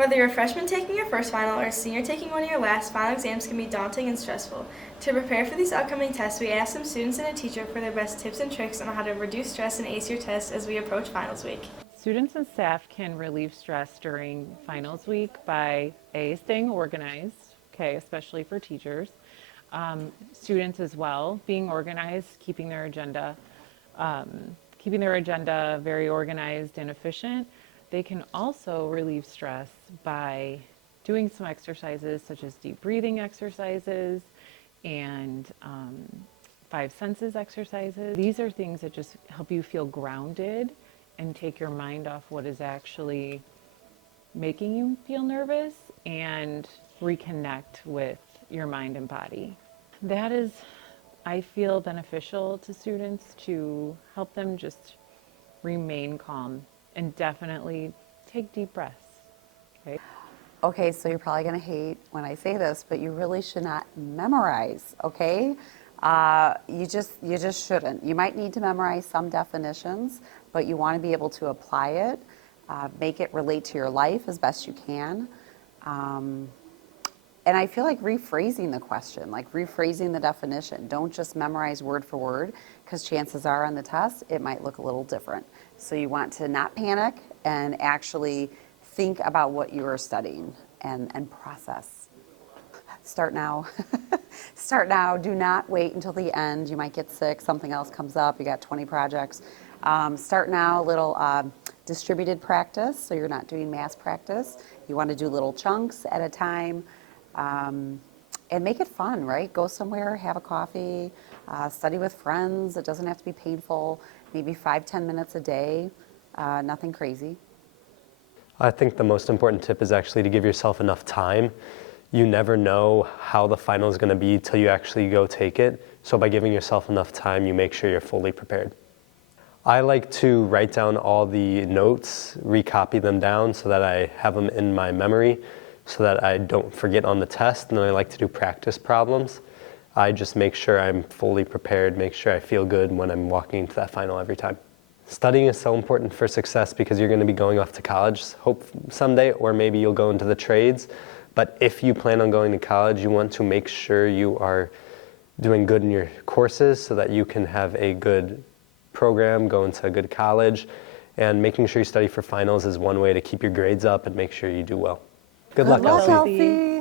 Whether you're a freshman taking your first final or a senior taking one of your last, final exams can be daunting and stressful. To prepare for these upcoming tests, we asked some students and a teacher for their best tips and tricks on how to reduce stress and ace your tests as we approach finals week. Students and staff can relieve stress during finals week by staying organized, especially for teachers. Students as well, being organized, keeping their agenda very organized and efficient. They can also relieve stress by doing some exercises such as deep breathing exercises and five senses exercises. These are things that just help you feel grounded and take your mind off what is actually making you feel nervous and reconnect with your mind and body. That is, I feel, beneficial to students to help them just remain calm and definitely take deep breaths. Okay, so you're probably going to hate when I say this, but you really should not memorize, okay? You just shouldn't. You might need to memorize some definitions, but you want to be able to apply it, make it relate to your life as best you can. And I feel like rephrasing the question, like rephrasing the definition. Don't just memorize word for word, because chances are on the test, it might look a little different. So you want to not panic and actually think about what you are studying and process. Start now. Start now. Do not wait until the end. You might get sick. Something else comes up. You got 20 projects. Start now. Little distributed practice, so you're not doing mass practice. You want to do little chunks at a time. And make it fun, right? Go somewhere, have a coffee, study with friends. It doesn't have to be painful. Maybe 5-10 minutes a day. Nothing crazy. I think the most important tip is actually to give yourself enough time. You never know how the final is going to be till you actually go take it. So by giving yourself enough time, you make sure you're fully prepared. I like to write down all the notes, recopy them down so that I have them in my memory so that I don't forget on the test. And then I like to do practice problems. I just make sure I'm fully prepared, make sure I feel good when I'm walking into that final every time. Studying is so important for success because you're going to be going off to college, hope someday, or maybe you'll go into the trades. But if you plan on going to college, you want to make sure you are doing good in your courses so that you can have a good program, go into a good college. And making sure you study for finals is one way to keep your grades up and make sure you do well. Good luck, Elsie.